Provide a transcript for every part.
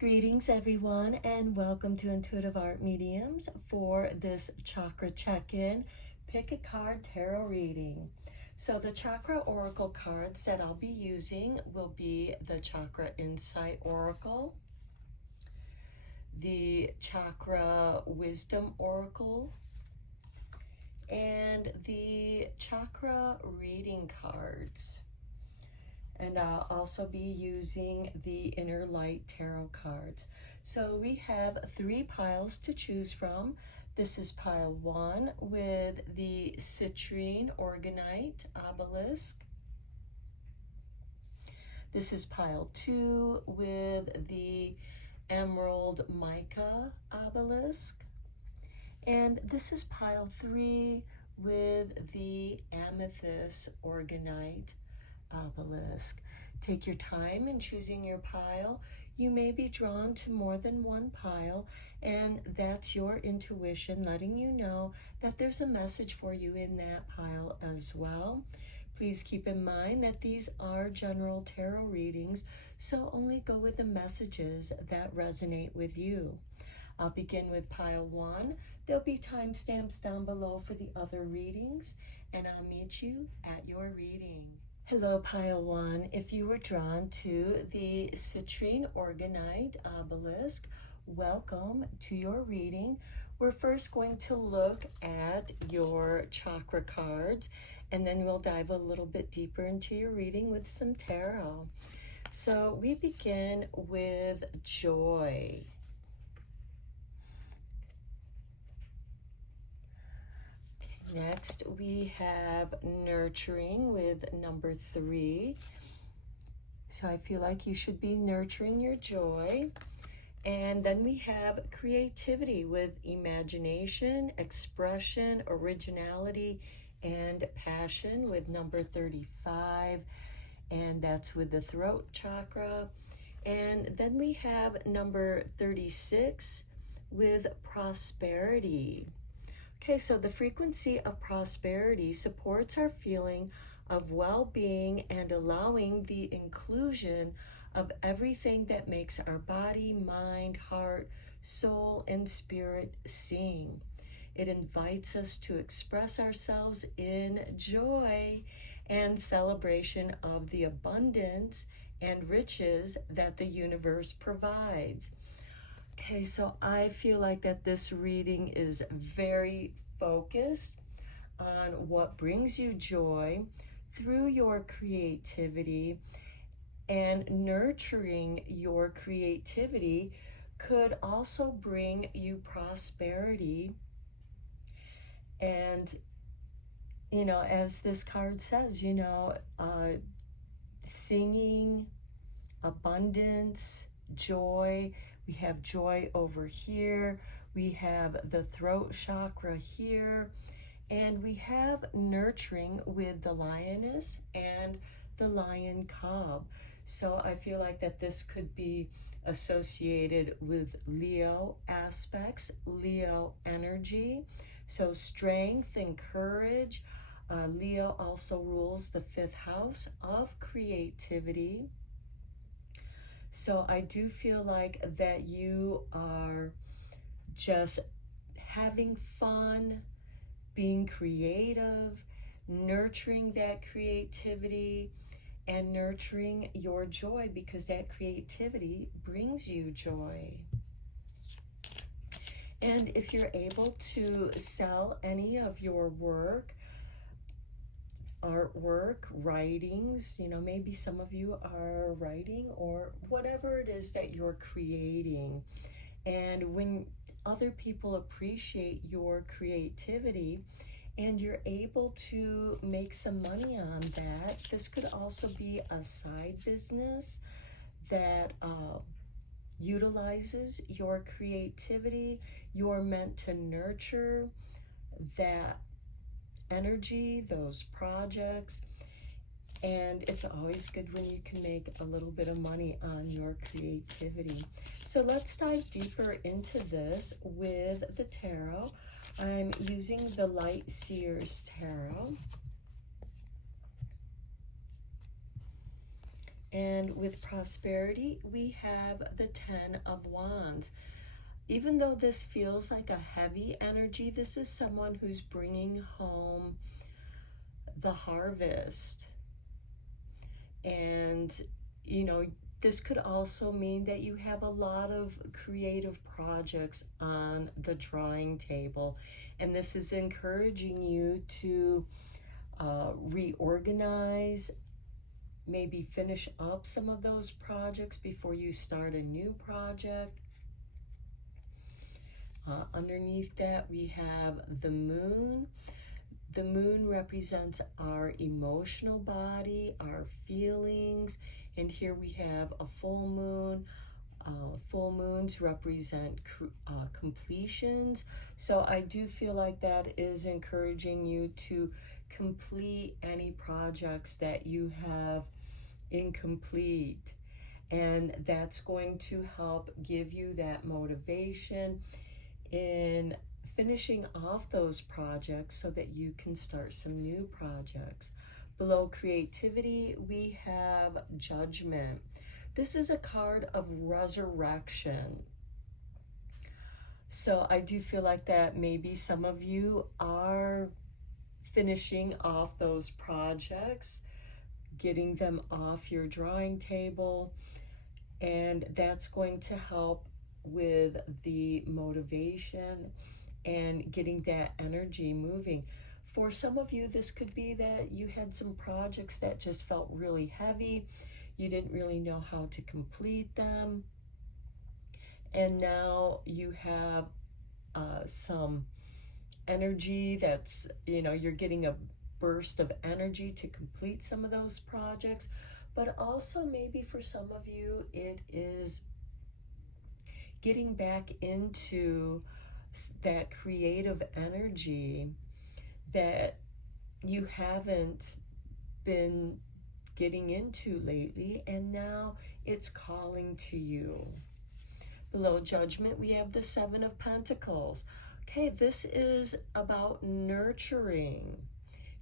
Greetings everyone, and welcome to Intuitive Art Mediums for this chakra check-in pick a card tarot reading. So the chakra oracle cards that I'll be using will be the Chakra Insight Oracle, the Chakra Wisdom Oracle, and the Chakra Reading cards. And I'll also be using the Inner Light Tarot cards. So we have 3 piles to choose from. This is pile 1 with the Citrine Organite Obelisk. This is pile 2 with the Emerald Mica Obelisk. And this is pile 3 with the Amethyst Organite Obelisk. Take your time in choosing your pile. You may be drawn to more than one pile, and that's your intuition letting you know that there's a message for you in that pile as well. Please keep in mind that these are general tarot readings, so only go with the messages that resonate with you. I'll begin with pile 1. There'll be timestamps down below for the other readings, and I'll meet you at your reading. Hello, pile 1. If you were drawn to the Citrine Organite Obelisk, welcome to your reading. We're first going to look at your chakra cards, and then we'll dive a little bit deeper into your reading with some tarot. So we begin with joy. Next, we have nurturing with number 3. So I feel like you should be nurturing your joy. And then we have creativity with imagination, expression, originality, and passion with number 35. And that's with the throat chakra. And then we have number 36 with prosperity. Okay, so the frequency of prosperity supports our feeling of well-being and allowing the inclusion of everything that makes our body, mind, heart, soul, and spirit sing. It invites us to express ourselves in joy and celebration of the abundance and riches that the universe provides. Okay, so I feel like that this reading is very focused on what brings you joy through your creativity, and nurturing your creativity could also bring you prosperity. And, you know, as this card says, you know, singing, abundance, joy. We have joy over here. We have the throat chakra here. And we have nurturing with the lioness and the lion cub. So I feel like that this could be associated with Leo aspects, Leo energy. So strength and courage. Leo also rules the 5th house of creativity. So I do feel like that you are just having fun, being creative, nurturing that creativity, and nurturing your joy, because that creativity brings you joy. And if you're able to sell any of your work, artwork, writings, you know, maybe some of you are writing or whatever it is that you're creating. And when other people appreciate your creativity and you're able to make some money on that, this could also be a side business that utilizes your creativity. You're meant to nurture that energy, those projects, and it's always good when you can make a little bit of money on your creativity. So let's dive deeper into this with the tarot. I'm using the Light Seers Tarot. And with prosperity, we have the 10 of Wands. Even though this feels like a heavy energy, this is someone who's bringing home the harvest. And, you know, this could also mean that you have a lot of creative projects on the drawing table. And this is encouraging you to reorganize, maybe finish up some of those projects before you start a new project. Underneath that, we have the moon. The moon represents our emotional body, our feelings, and here we have a full moon. Full moons represent completions. So I do feel like that is encouraging you to complete any projects that you have incomplete. And that's going to help give you that motivation in finishing off those projects so that you can start some new projects. Below creativity, we have Judgment. This is a card of resurrection. So I do feel like that maybe some of you are finishing off those projects, getting them off your drawing table, and that's going to help with the motivation and getting that energy moving. For some of you, this could be that you had some projects that just felt really heavy. You didn't really know how to complete them. And now you have some energy that's, you know, you're getting a burst of energy to complete some of those projects. But also maybe for some of you, it is getting back into that creative energy that you haven't been getting into lately, and now it's calling to you. Below Judgment, we have the 7 of Pentacles. Okay, this is about nurturing,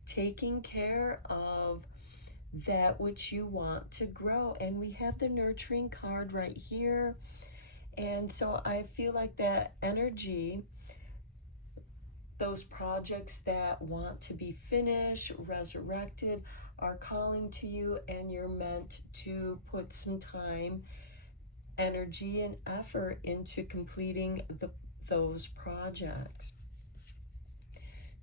taking care of that which you want to grow. And we have the nurturing card right here. And so I feel like that energy, those projects that want to be finished, resurrected, are calling to you, and you're meant to put some time, energy, and effort into completing those projects.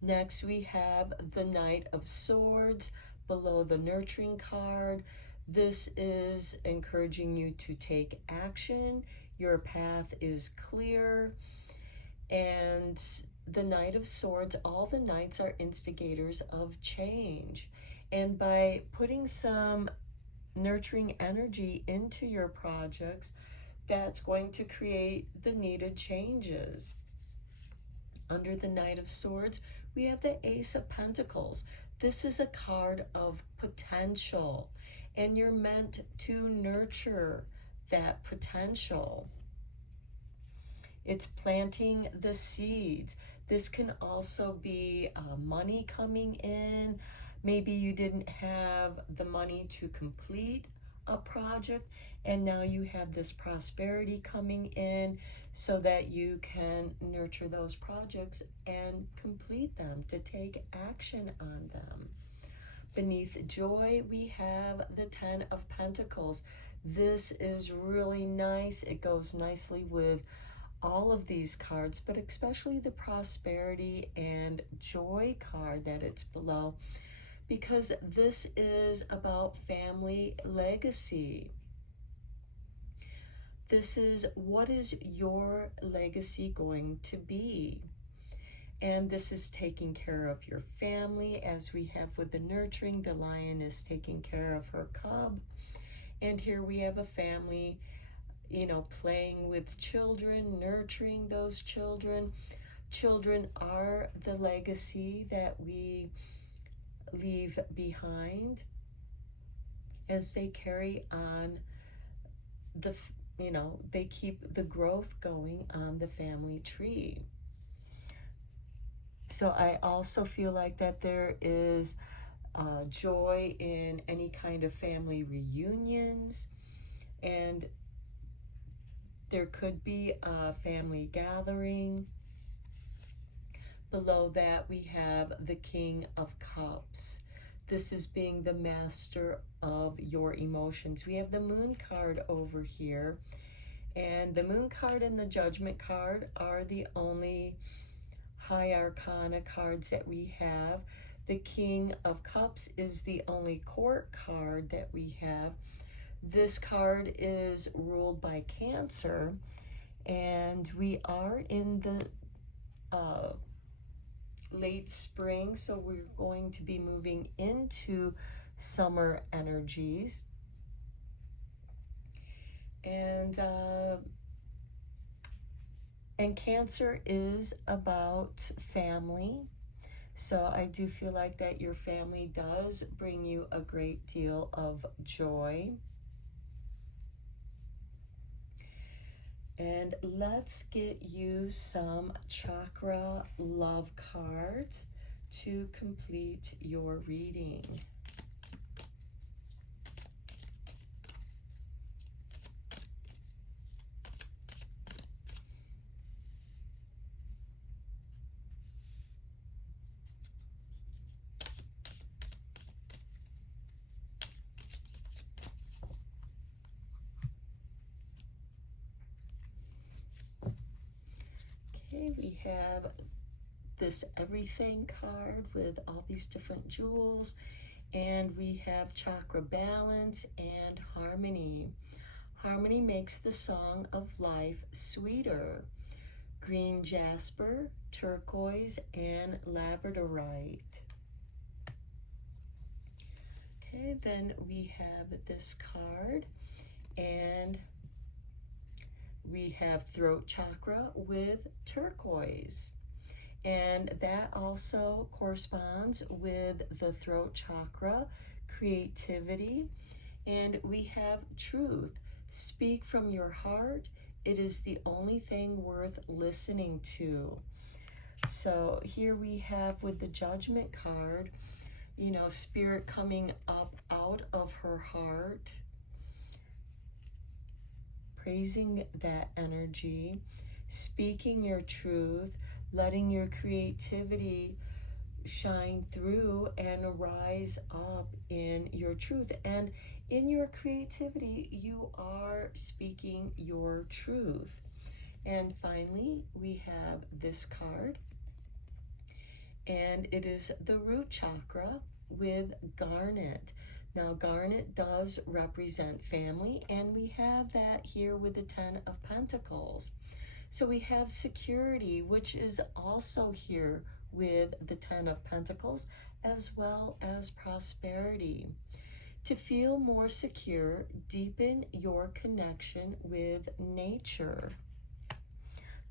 Next, we have the Knight of Swords below the nurturing card. This is encouraging you to take action. Your path is clear. And the Knight of Swords, all the knights are instigators of change. And by putting some nurturing energy into your projects, that's going to create the needed changes. Under the Knight of Swords, we have the Ace of Pentacles. This is a card of potential, and you're meant to nurture that potential. It's planting the seeds. This can also be money coming in. Maybe you didn't have the money to complete a project, and now you have this prosperity coming in so that you can nurture those projects and complete them, to take action on them. Beneath joy, we have the 10 of Pentacles. This is really nice. It goes nicely with all of these cards, but especially the prosperity and joy card that it's below, because this is about family legacy. This is, what is your legacy going to be? And this is taking care of your family, as we have with the nurturing. The lion is taking care of her cub. And here we have a family, you know, playing with children, nurturing those children. Children are the legacy that we leave behind as they carry on the, you know, they keep the growth going on the family tree. So I also feel like that there is joy in any kind of family reunions, and there could be a family gathering. Below that, we have the King of Cups. This is being the master of your emotions. We have the Moon card over here. And the Moon card and the Judgment card are the only High Arcana cards that we have. The King of Cups is the only Court card that we have. This card is ruled by Cancer, and we are in the late spring, so we're going to be moving into summer energies. And Cancer is about family. So I do feel like that your family does bring you a great deal of joy. And let's get you some chakra love cards to complete your reading. Okay, we have this everything card with all these different jewels, and we have chakra balance and harmony. Harmony makes the song of life sweeter. Green jasper, turquoise, and labradorite. Okay, then we have this card, and we have throat chakra with turquoise. And that also corresponds with the throat chakra, creativity. And we have truth. Speak from your heart. It is the only thing worth listening to. So here we have with the Judgment card, you know, spirit coming up out of her heart, praising that energy, speaking your truth, letting your creativity shine through and rise up in your truth. And in your creativity, you are speaking your truth. And finally, we have this card, and it is the root chakra with garnet. Now, garnet does represent family, and we have that here with the 10 of Pentacles. So we have security, which is also here with the 10 of Pentacles, as well as prosperity. To feel more secure, deepen your connection with nature.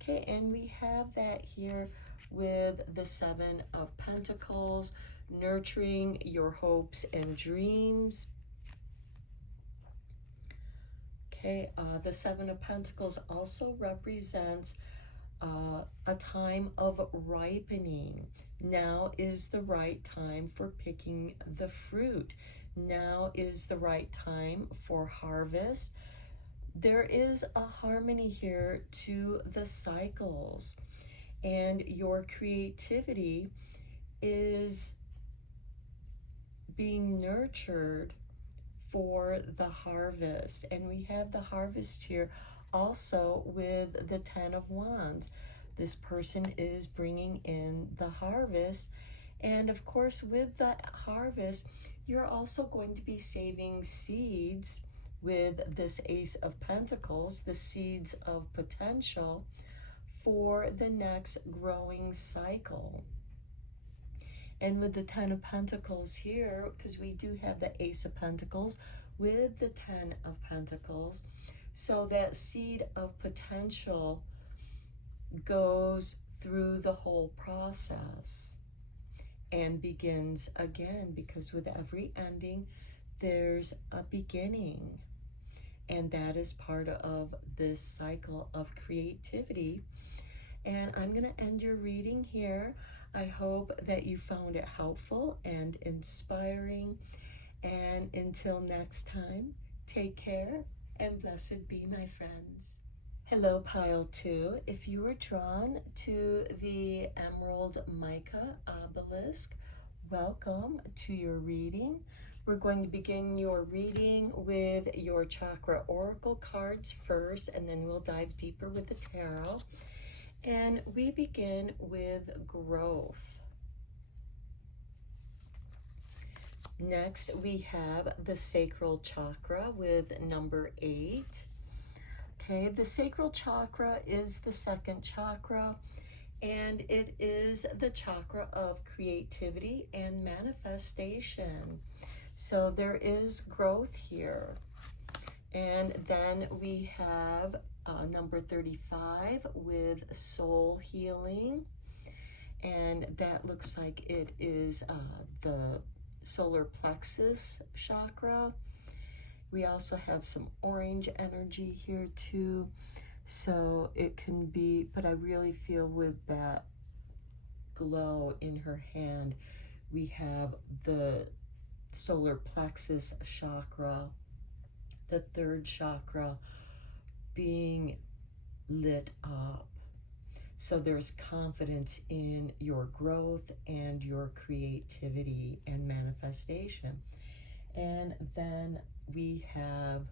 Okay, and we have that here with the 7 of Pentacles, nurturing your hopes and dreams. Okay, the 7 of Pentacles also represents a time of ripening. Now is the right time for picking the fruit. Now is the right time for harvest. There is a harmony here to the cycles, and your creativity is being nurtured for the harvest. And we have the harvest here also with the 10 of Wands. This person is bringing in the harvest, and of course with the harvest you're also going to be saving seeds with this Ace of Pentacles, the seeds of potential for the next growing cycle. And with the 10 of Pentacles here, because we do have the Ace of Pentacles with the 10 of Pentacles, so that seed of potential goes through the whole process and begins again, because with every ending there's a beginning. And that is part of this cycle of creativity. And I'm going to end your reading here. I hope that you found it helpful and inspiring. And until next time, take care and blessed be, my friends. Hello, Pile 2. If you are drawn to the Emerald Mica Obelisk, welcome to your reading. We're going to begin your reading with your Chakra Oracle cards first, and then we'll dive deeper with the Tarot. And we begin with growth. Next, we have the Sacral Chakra with number 8. Okay, the Sacral Chakra is the second chakra, and it is the chakra of creativity and manifestation. So there is growth here. And then we have number 35 with soul healing. And that looks like it is the solar plexus chakra. We also have some orange energy here too. So it can be, but I really feel with that glow in her hand, we have the solar plexus chakra, the third chakra, being lit up. So there's confidence in your growth and your creativity and manifestation. And then we have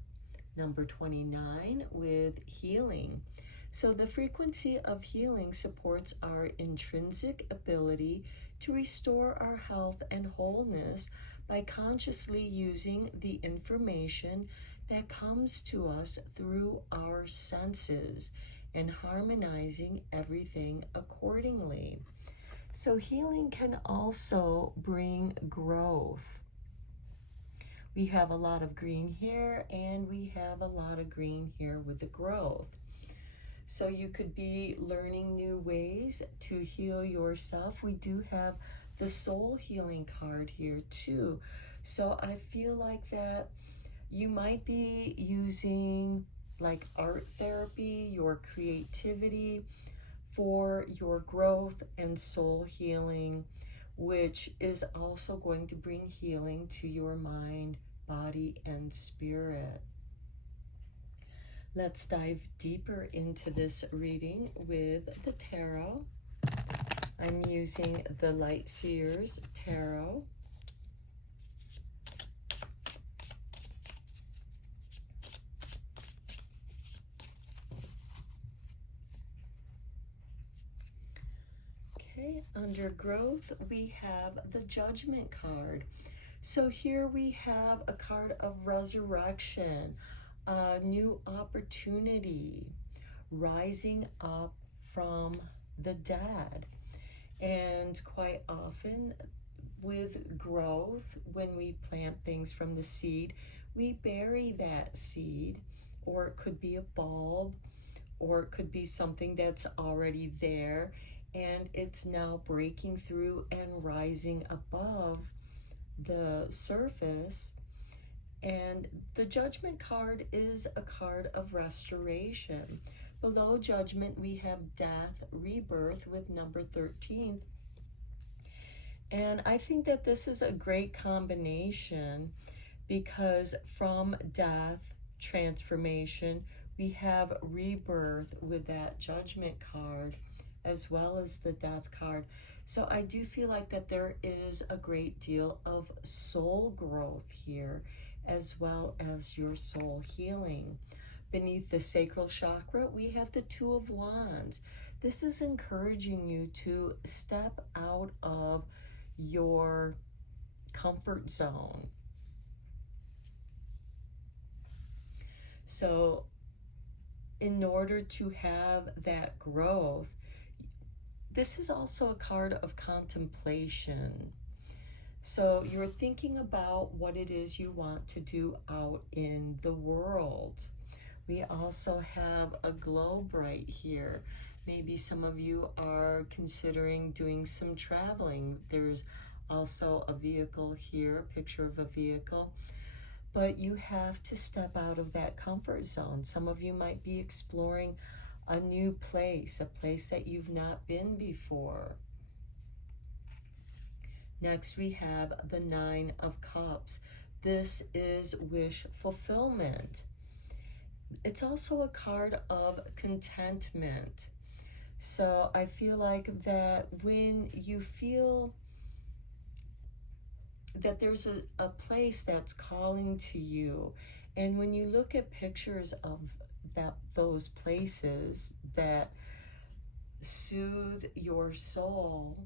number 29 with healing. So the frequency of healing supports our intrinsic ability to restore our health and wholeness by consciously using the information that comes to us through our senses and harmonizing everything accordingly. So healing can also bring growth. We have a lot of green here, and we have a lot of green here with the growth. So you could be learning new ways to heal yourself. We do have the soul healing card here too. So I feel like that you might be using like art therapy, your creativity for your growth and soul healing, which is also going to bring healing to your mind, body, and spirit. Let's dive deeper into this reading with the tarot. I'm using the Light Seers Tarot. Okay, under growth, we have the Judgment card. So here we have a card of resurrection, a new opportunity, rising up from the dead. And quite often with growth, when we plant things from the seed, we bury that seed, or it could be a bulb, or it could be something that's already there, and it's now breaking through and rising above the surface. And the Judgment card is a card of restoration. Below Judgment, we have death, rebirth with number 13. And I think that this is a great combination because from death, transformation, we have rebirth with that Judgment card as well as the death card. So I do feel like that there is a great deal of soul growth here as well as your soul healing. Beneath the sacral chakra, we have the Two of Wands. This is encouraging you to step out of your comfort zone. So in order to have that growth, this is also a card of contemplation. So you're thinking about what it is you want to do out in the world. We also have a globe right here. Maybe some of you are considering doing some traveling. There's also a vehicle here, a picture of a vehicle. But you have to step out of that comfort zone. Some of you might be exploring a new place, a place that you've not been before. Next, we have the Nine of Cups. This is wish fulfillment. It's also a card of contentment. So I feel like that when you feel that there's a place that's calling to you, and when you look at pictures of those places that soothe your soul,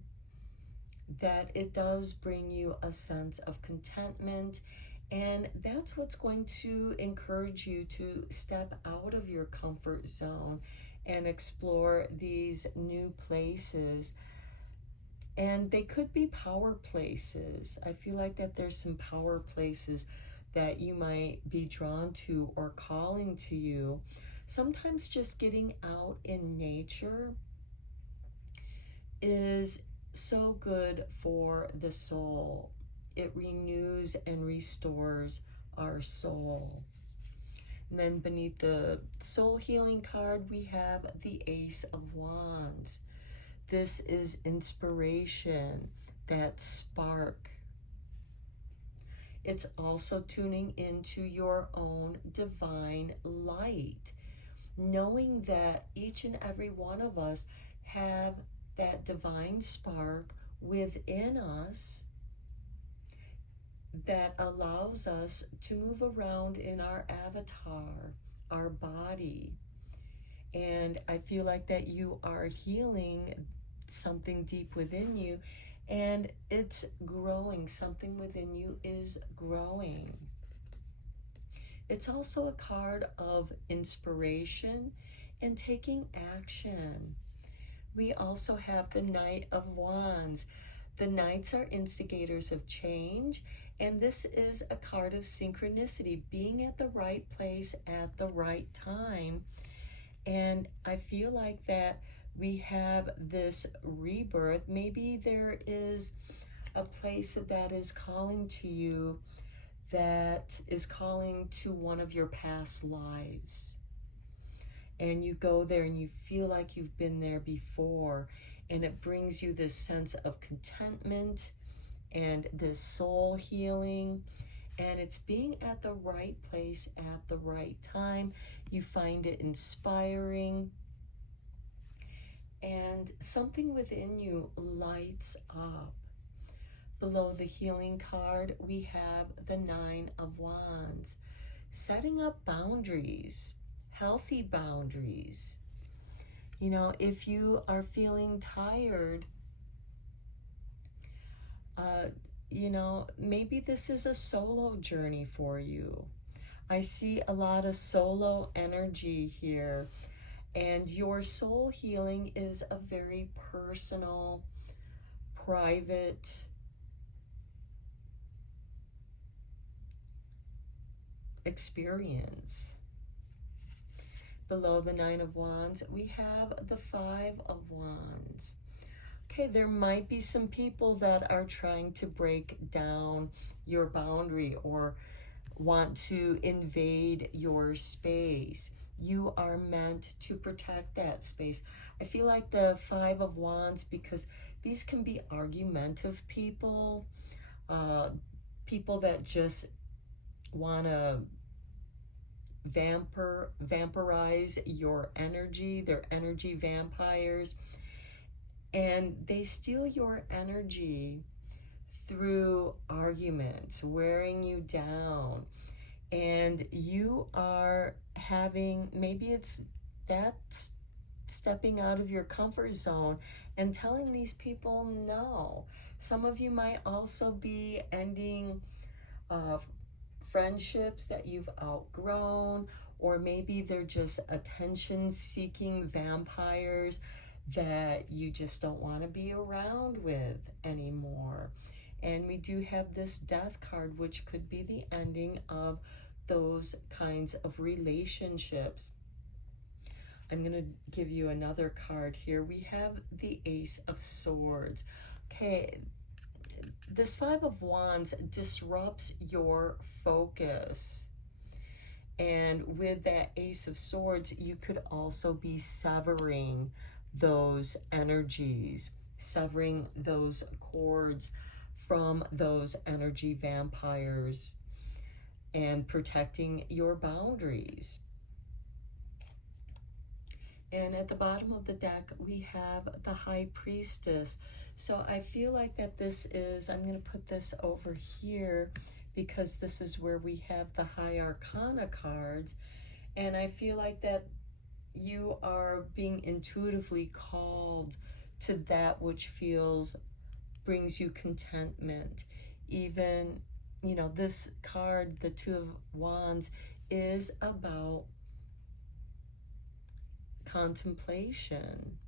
that it does bring you a sense of contentment. And that's what's going to encourage you to step out of your comfort zone and explore these new places. And they could be power places. I feel like that there's some power places that you might be drawn to or calling to you. Sometimes just getting out in nature is so good for the soul. It renews and restores our soul. And then beneath the soul healing card, we have the Ace of Wands. This is inspiration, that spark. It's also tuning into your own divine light, knowing that each and every one of us have that divine spark within us that allows us to move around in our avatar, our body. And I feel like that you are healing something deep within you, and it's growing. Something within you is growing. It's also a card of inspiration and taking action. We also have the Knight of Wands. The Knights are instigators of change, and this is a card of synchronicity, being at the right place at the right time. And I feel like that we have this rebirth. Maybe there is a place that is calling to you, that is calling to one of your past lives. And you go there and you feel like you've been there before, and it brings you this sense of contentment and this soul healing. And it's being at the right place at the right time. You find it inspiring, and something within you lights up. Below the healing card, we have the Nine of Wands. Setting up boundaries, healthy boundaries. You know, if you are feeling tired, you know, maybe this is a solo journey for you. I see a lot of solo energy here, and your soul healing is a very personal, private experience. Below the Nine of Wands, we have the Five of Wands. Okay, there might be some people that are trying to break down your boundary or want to invade your space. You are meant to protect that space. I feel like the Five of Wands, because these can be argumentative people, people that just want to vampirize your energy. They're energy vampires, and they steal your energy through arguments, wearing you down. And you are having, maybe it's that stepping out of your comfort zone and telling these people no. Some of you might also be ending friendships that you've outgrown, or maybe they're just attention-seeking vampires that you just don't want to be around with anymore. And we do have this Death card, which could be the ending of those kinds of relationships. I'm going to give you another card here. We have the Ace of Swords. Okay, this Five of Wands disrupts your focus. And with that Ace of Swords, you could also be severing those energies, severing those cords from those energy vampires and protecting your boundaries. And at the bottom of the deck, we have the High Priestess. So I feel like that this is, I'm going to put this over here because this is where we have the High Arcana cards. And I feel like that you are being intuitively called to that which brings you contentment. Even, you know, this card, the Two of Wands, is about contemplation.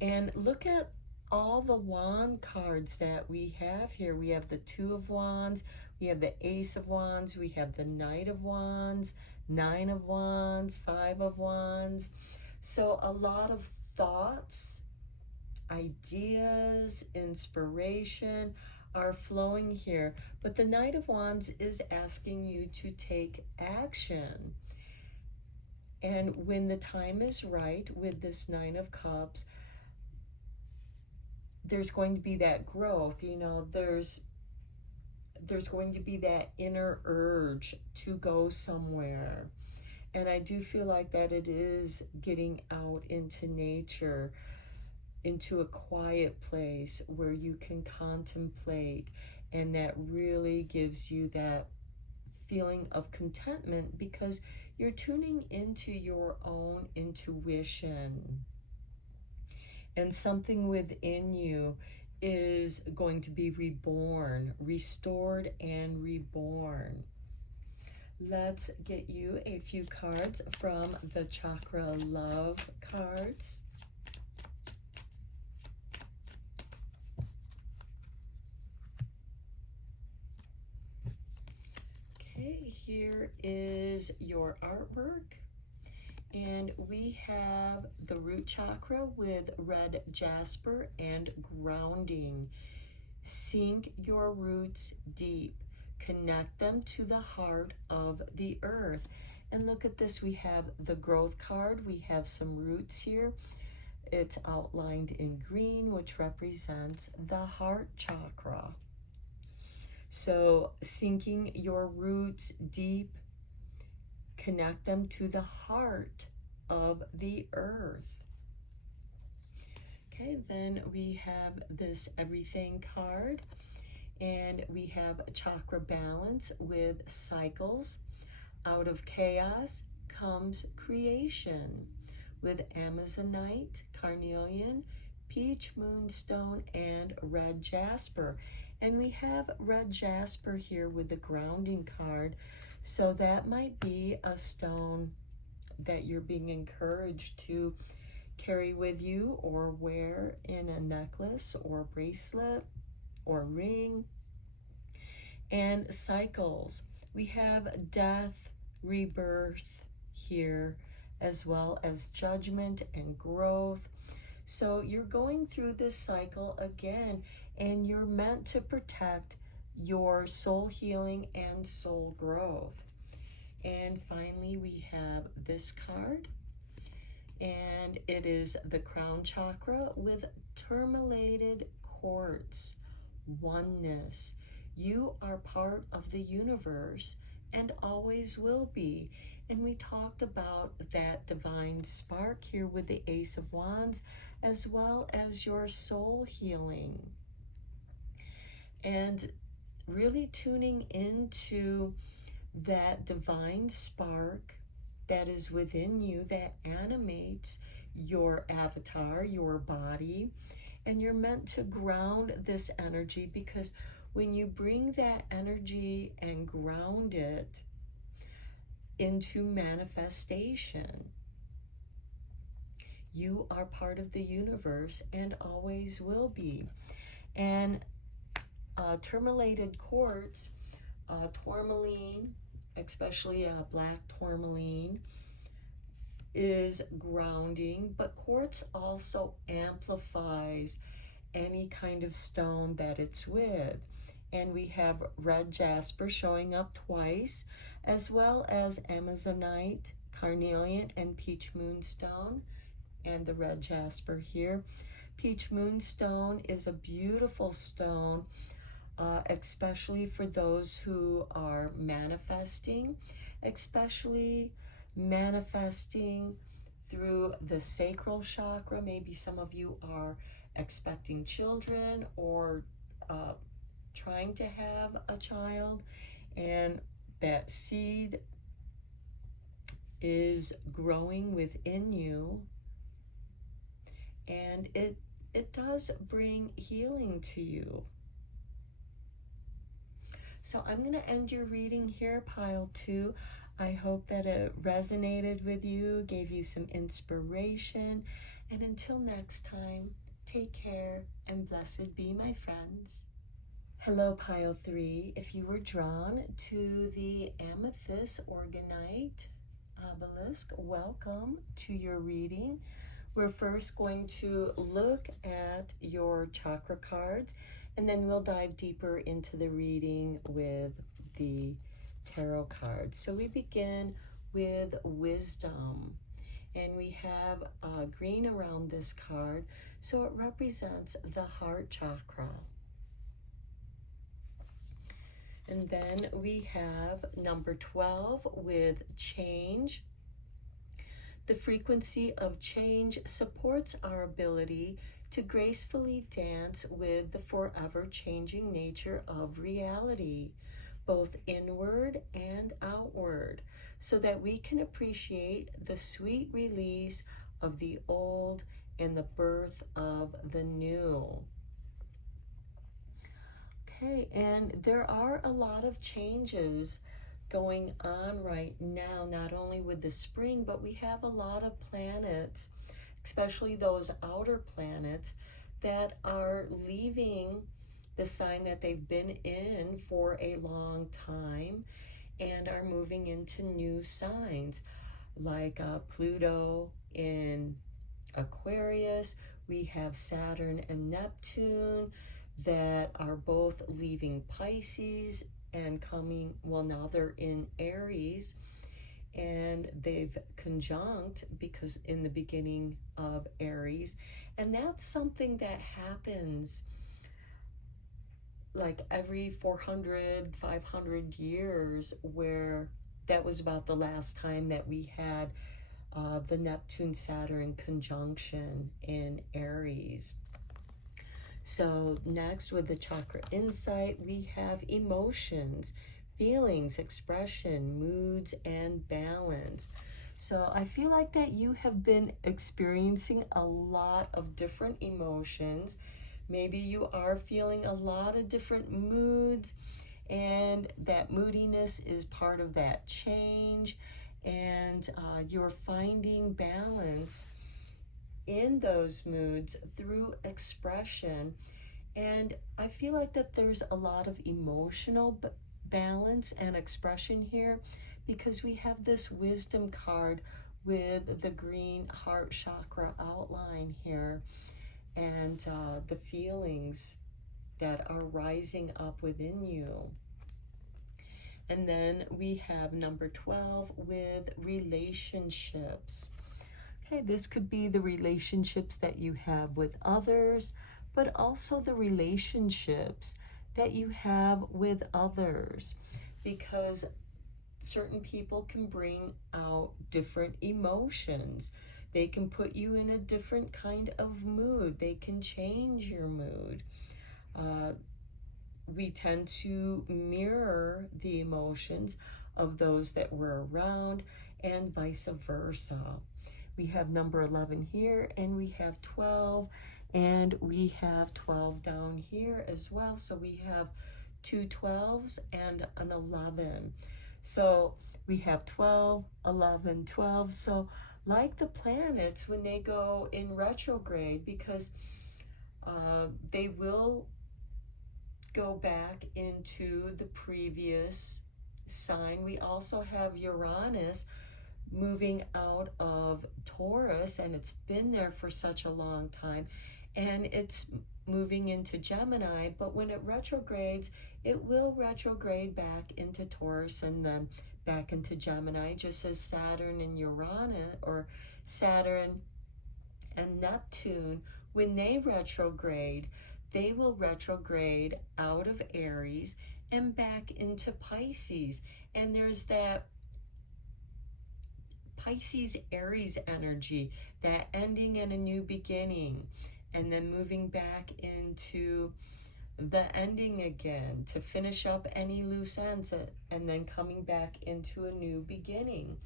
And look at all the wand cards that we have here. We have the Two of Wands, we have the Ace of Wands, we have the Knight of Wands, Nine of Wands, Five of Wands. So a lot of thoughts, ideas, inspiration are flowing here. But the Knight of Wands is asking you to take action. And when the time is right with this Nine of Cups, there's going to be that growth. You know, there's going to be that inner urge to go somewhere. And I do feel like that it is getting out into nature, into a quiet place where you can contemplate, and that really gives you that feeling of contentment because you're tuning into your own intuition. And something within you is going to be reborn, restored and reborn. Let's get you a few cards from the Chakra Love cards. Okay, here is your artwork. And we have the root chakra with red jasper and grounding. Sink your roots deep. Connect them to the heart of the earth. And look at this, we have the growth card. We have some roots here. It's outlined in green, which represents the heart chakra. So sinking your roots deep, connect them to the heart of the earth. Okay, then we have this everything card, and we have chakra balance with cycles. Out of chaos comes creation with Amazonite, carnelian, peach moonstone, and red jasper. And we have red jasper here with the grounding card. So that might be a stone that you're being encouraged to carry with you or wear in a necklace or bracelet or ring. And cycles. We have death, rebirth here, as well as judgment and growth. So you're going through this cycle again, and you're meant to protect your soul healing and soul growth. And finally, we have this card, and it is the crown chakra with tourmalated quartz, oneness. You are part of the universe and always will be. And we talked about that divine spark here with the Ace of Wands, as well as your soul healing. And really tuning into that divine spark that is within you that animates your avatar, your body. And you're meant to ground this energy, because when you bring that energy and ground it into manifestation, you are part of the universe and always will be. And tourmalated quartz, tourmaline, especially black tourmaline, is grounding, but quartz also amplifies any kind of stone that it's with. And we have red jasper showing up twice, as well as Amazonite, carnelian, and peach moonstone, and the red jasper here. Peach moonstone is a beautiful stone, especially for those who are manifesting, especially manifesting through the sacral chakra. Maybe some of you are expecting children or trying to have a child, and that seed is growing within you, and it does bring healing to you. So I'm going to end your reading here, pile 2. I hope that it resonated with you, gave you some inspiration, and until next time, take care and blessed be, my friends. Hello, pile 3. If you were drawn to the amethyst organite obelisk, welcome to your reading. We're first going to look at your chakra cards, and then we'll dive deeper into the reading with the tarot cards. So we begin with wisdom, and we have green around this card, so it represents the heart chakra. And then we have number 12 with change. The frequency of change supports our ability to gracefully dance with the forever changing nature of reality, both inward and outward, so that we can appreciate the sweet release of the old and the birth of the new. Okay, and there are a lot of changes going on right now, not only with the spring, but we have a lot of planets, especially those outer planets, that are leaving the sign that they've been in for a long time and are moving into new signs, like Pluto in Aquarius. We have Saturn and Neptune that are both leaving Pisces and coming, well, now they're in Aries, and they've conjunct because in the beginning of Aries, and that's something that happens like every 400, 500 years, where that was about the last time that we had the Neptune-Saturn conjunction in Aries. So next, with the chakra insight, we have emotions, feelings, expression, moods, and balance. So I feel like that you have been experiencing a lot of different emotions. Maybe you are feeling a lot of different moods, and that moodiness is part of that change, and you're finding balance in those moods through expression. And I feel like that there's a lot of emotional balance and expression here, because we have this wisdom card with the green heart chakra outline here, and the feelings that are rising up within you. And then we have number 12 with relationships. Okay, this could be the relationships that you have with others, but also the relationships that you have with others, because certain people can bring out different emotions. They can put you in a different kind of mood. They can change your mood. We tend to mirror the emotions of those that we're around, and vice versa. We have number 11 here, and we have 12, and we have 12 down here as well. So we have 2 12s and an 11. So we have 12, 11, 12. So like the planets when they go in retrograde, because they will go back into the previous sign. We also have Uranus moving out of Taurus, and it's been there for such a long time, and it's moving into Gemini, but when it retrogrades, it will retrograde back into Taurus and then back into Gemini, just as Saturn and Uranus, or Saturn and Neptune, when they retrograde, they will retrograde out of Aries and back into Pisces. And there's that Pisces Aries energy, that ending and a new beginning, and then moving back into the ending again to finish up any loose ends, and then coming back into a new beginning.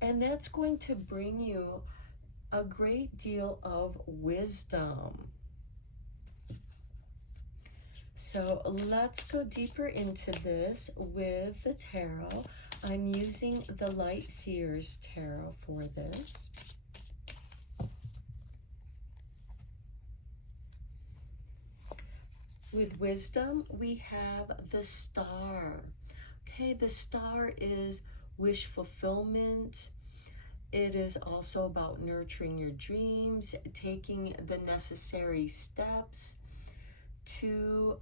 And that's going to bring you a great deal of wisdom. So let's go deeper into this with the tarot. I'm using the Light Seers Tarot for this. With wisdom, we have the Star. Okay, the Star is wish fulfillment. It is also about nurturing your dreams, taking the necessary steps to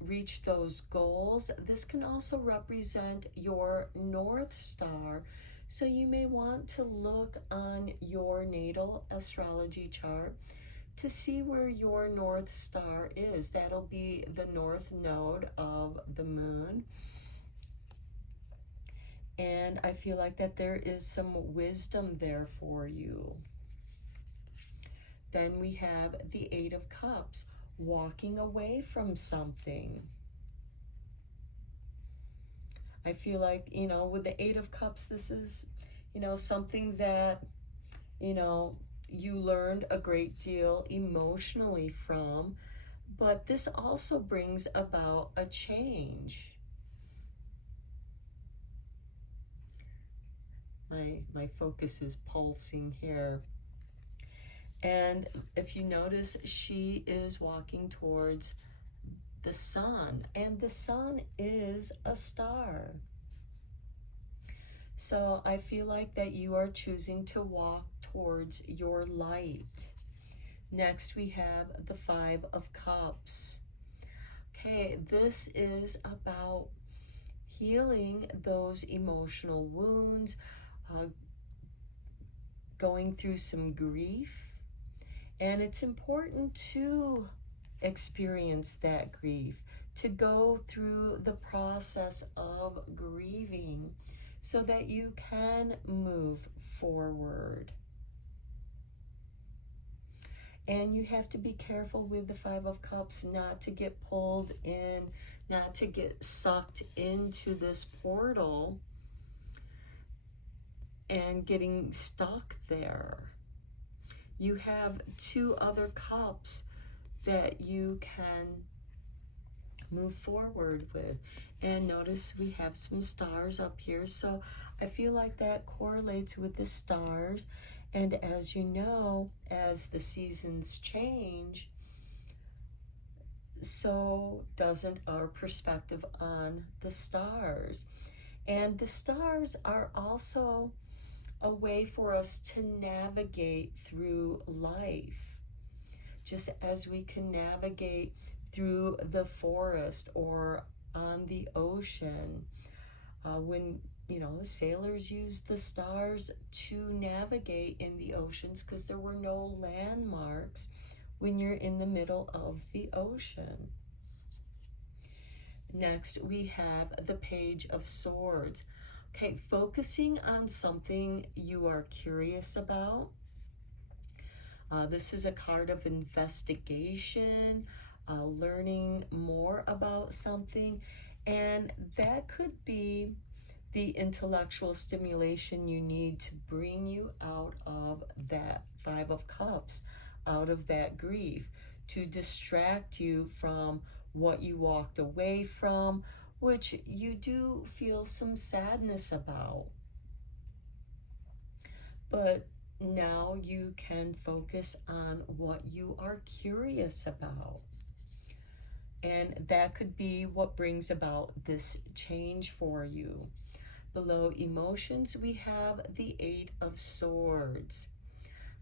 reach those goals. This can also represent your North Star. So you may want to look on your natal astrology chart to see where your North Star is. That'll be the North Node of the moon. And I feel like that there is some wisdom there for you. Then we have the Eight of Cups, walking away from something. I feel like, you know, with the Eight of Cups, this is, you know, something that, you know, you learned a great deal emotionally from, but this also brings about a change. My focus is pulsing here. And if you notice, she is walking towards the sun, and the sun is a star. So I feel like that you are choosing to walk towards your light. Next, we have the Five of Cups. Okay, this is about healing those emotional wounds, going through some grief. And it's important to experience that grief, to go through the process of grieving so that you can move forward. And you have to be careful with the Five of Cups not to get pulled in, not to get sucked into this portal and getting stuck there. You have two other cups that you can move forward with. And notice we have some stars up here. So I feel like that correlates with the stars. And as you know, as the seasons change, so doesn't our perspective on the stars. And the stars are also a way for us to navigate through life, just as we can navigate through the forest or on the ocean. When, you know, sailors used the stars to navigate in the oceans because there were no landmarks when you're in the middle of the ocean. Next, we have the Page of Swords. Okay, focusing on something you are curious about. This is a card of investigation, learning more about something, and that could be the intellectual stimulation you need to bring you out of that Five of Cups, out of that grief, to distract you from what you walked away from, which you do feel some sadness about. But now you can focus on what you are curious about. And that could be what brings about this change for you. Below emotions, we have the Eight of Swords.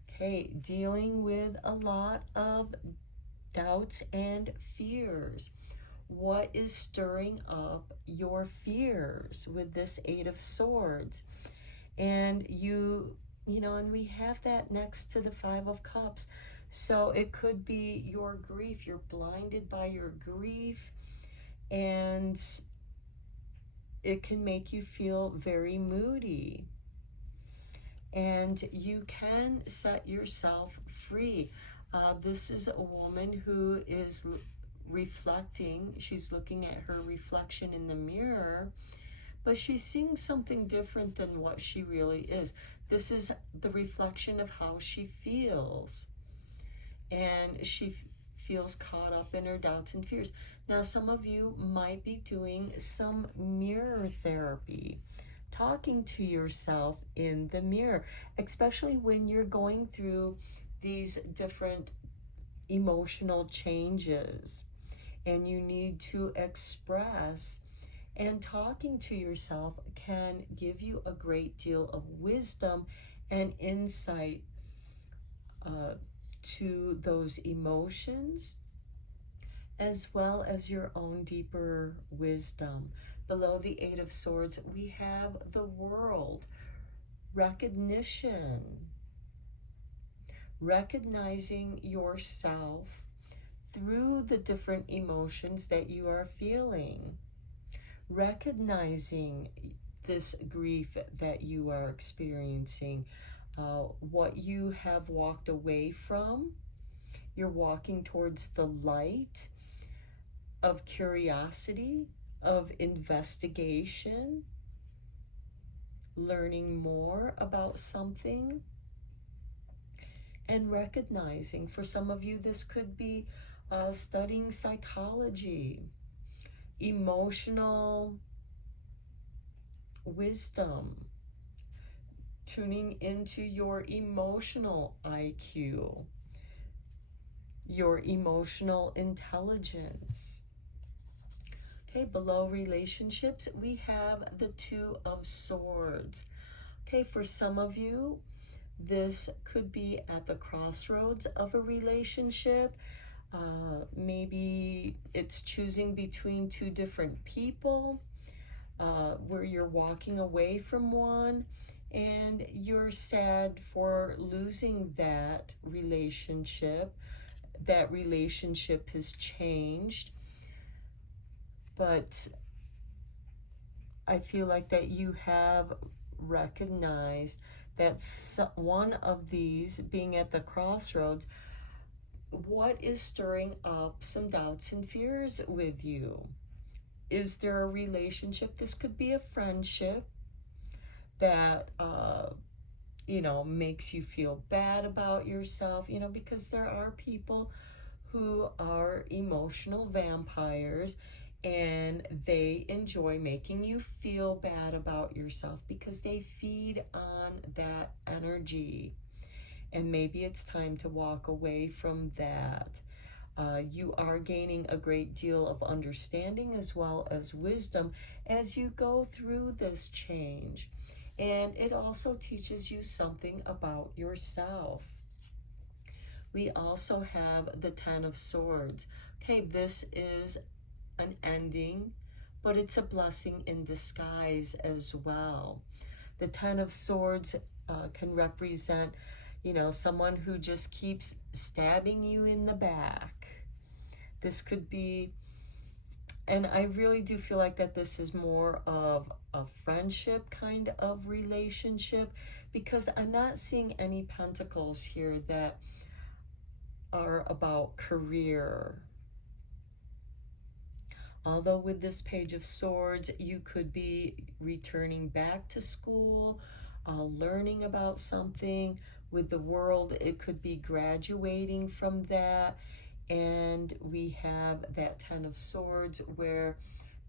Okay, dealing with a lot of doubts and fears, what is stirring up your fears with this Eight of Swords. And and we have that next to the Five of Cups. So it could be your grief. You're blinded by your grief, and it can make you feel very moody. And you can set yourself free. This is a woman who is reflecting. She's looking at her reflection in the mirror, but she's seeing something different than what she really is. This is the reflection of how she feels. And she feels caught up in her doubts and fears. Now, some of you might be doing some mirror therapy, talking to yourself in the mirror, especially when you're going through these different emotional changes and you need to express. And talking to yourself can give you a great deal of wisdom and insight to those emotions, as well as your own deeper wisdom. Below the Eight of Swords, we have the World. Recognition. Recognizing yourself through the different emotions that you are feeling. Recognizing this grief that you are experiencing, what you have walked away from. You're walking towards the light of curiosity, of investigation, learning more about something, and recognizing. For some of you, this could be studying psychology, emotional wisdom, tuning into your emotional IQ, your emotional intelligence. Okay, below relationships, we have the Two of Swords. Okay, for some of you, this could be at the crossroads of a relationship. Maybe it's choosing between two different people, where you're walking away from one and you're sad for losing that relationship. That relationship has changed, but I feel like that you have recognized that one of these, being at the crossroads, what is stirring up some doubts and fears with you? Is there a relationship? This could be a friendship that, makes you feel bad about yourself, because there are people who are emotional vampires and they enjoy making you feel bad about yourself because they feed on that energy. And maybe it's time to walk away from that. You are gaining a great deal of understanding as well as wisdom as you go through this change. And it also teaches you something about yourself. We also have the Ten of Swords. Okay, this is an ending, but it's a blessing in disguise as well. The Ten of Swords can represent, someone who just keeps stabbing you in the back. This could be, and I really do feel like that this is more of a friendship kind of relationship, because I'm not seeing any pentacles here that are about career. Although with this Page of Swords, you could be returning back to school, learning about something. With the World, it could be graduating from that. And we have that Ten of Swords where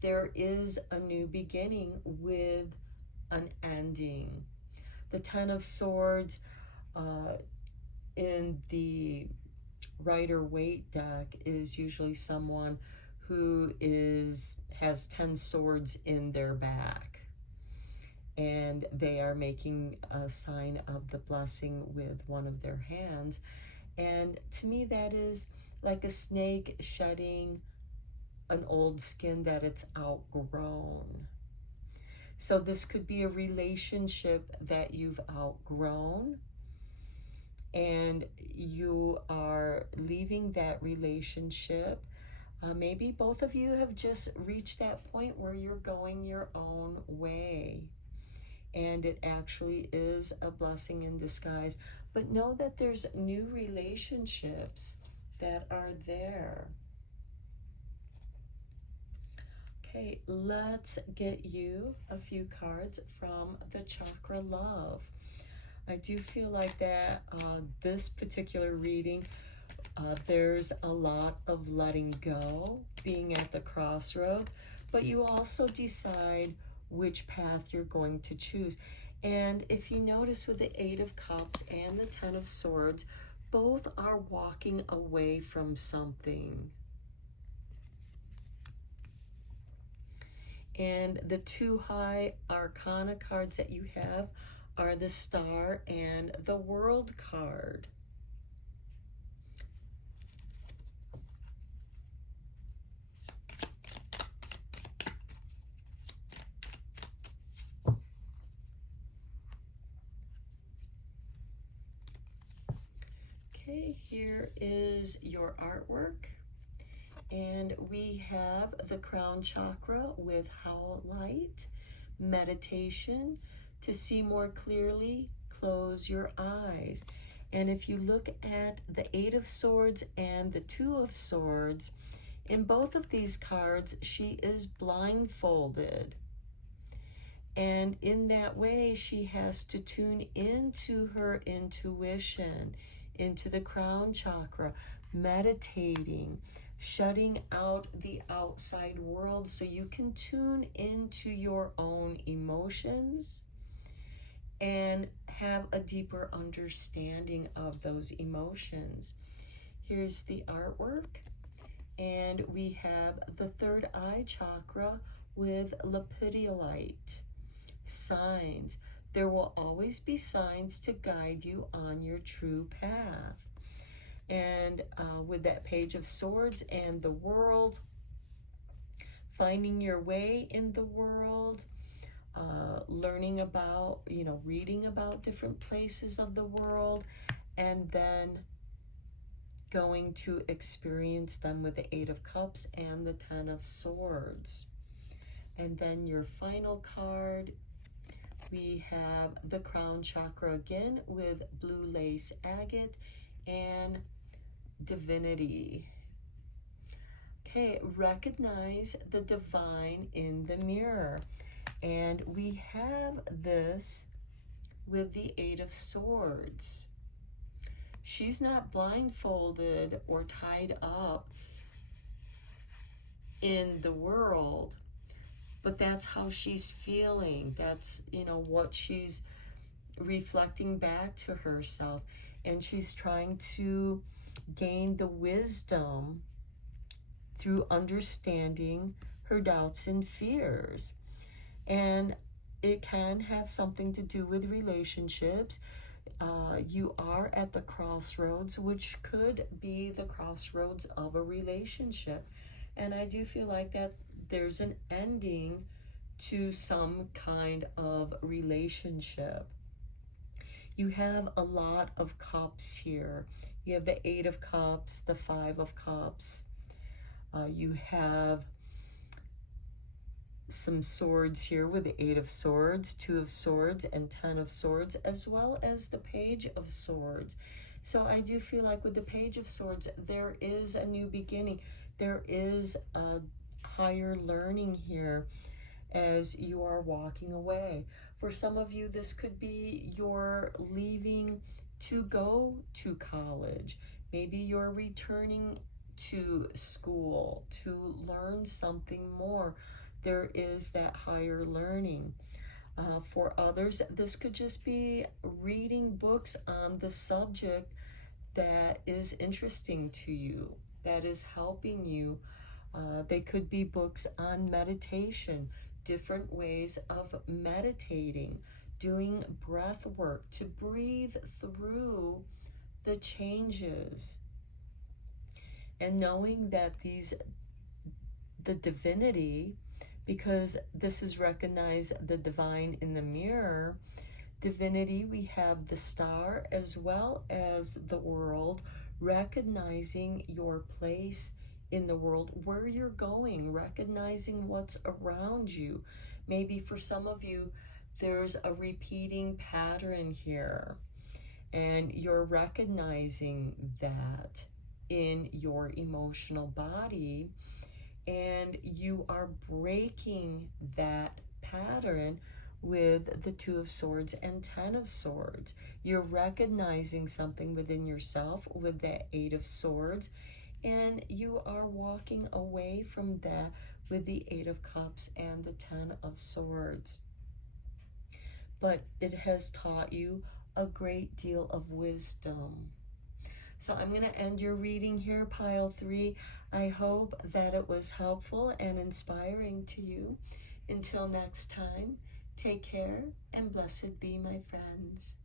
there is a new beginning with an ending. The Ten of Swords in the Rider-Waite deck is usually someone who has 10 swords in their back, and they are making a sign of the blessing with one of their hands. And to me, that is like a snake shedding an old skin that it's outgrown. So this could be a relationship that you've outgrown, and you are leaving that relationship. Maybe both of you have just reached that point where you're going your own way. And it actually is a blessing in disguise. But know that there's new relationships that are there. Okay, let's get you a few cards from the Chakra Love. I do feel like that this particular reading, there's a lot of letting go, being at the crossroads, but you also decide which path you're going to choose. And if you notice with the Eight of Cups and the Ten of Swords, both are walking away from something. And the two high arcana cards that you have are the Star and the World card. Okay, here is your artwork. And we have the crown chakra with Howl Light, meditation. To see more clearly, close your eyes. And if you look at the Eight of Swords and the Two of Swords, in both of these cards, she is blindfolded. And in that way, she has to tune into her intuition, into the crown chakra, meditating, shutting out the outside world so you can tune into your own emotions and have a deeper understanding of those emotions. Here's the artwork, and we have the third eye chakra with Lepidolite. Signs. There will always be signs to guide you on your true path. And with that Page of Swords and the world, finding your way in the world, learning about, reading about different places of the world, and then going to experience them with the Eight of Cups and the Ten of Swords. And then your final card, we have the crown chakra again with blue lace agate and divinity. Okay, recognize the divine in the mirror. And we have this with the Eight of Swords. She's not blindfolded or tied up in the world, but that's how she's feeling. That's, what she's reflecting back to herself. And she's trying to gain the wisdom through understanding her doubts and fears. And it can have something to do with relationships. You are at the crossroads, which could be the crossroads of a relationship. And I do feel like that there's an ending to some kind of relationship. You have a lot of cups here. You have the Eight of Cups, the Five of Cups. You have some swords here with the Eight of Swords, Two of Swords, and Ten of Swords, as well as the Page of Swords. So I do feel like with the Page of Swords, there is a new beginning. There is a higher learning here as you are walking away. For some of you, this could be you're leaving to go to college. Maybe you're returning to school to learn something more. There is that higher learning. For others, this could just be reading books on the subject that is interesting to you, that is helping you. They could be books on meditation, different ways of meditating, doing breath work to breathe through the changes. And knowing that these the divinity, because this is recognize the divine in the mirror. Divinity, we have the star as well as the world, recognizing your place in the world, where you're going, recognizing what's around you. Maybe for some of you, there's a repeating pattern here, and you're recognizing that in your emotional body, and you are breaking that pattern with the Two of Swords and Ten of Swords. You're recognizing something within yourself with the Eight of Swords, and you are walking away from that with the Eight of Cups and the Ten of Swords. But it has taught you a great deal of wisdom. So I'm going to end your reading here, pile 3. I hope that it was helpful and inspiring to you. Until next time, take care and blessed be, my friends.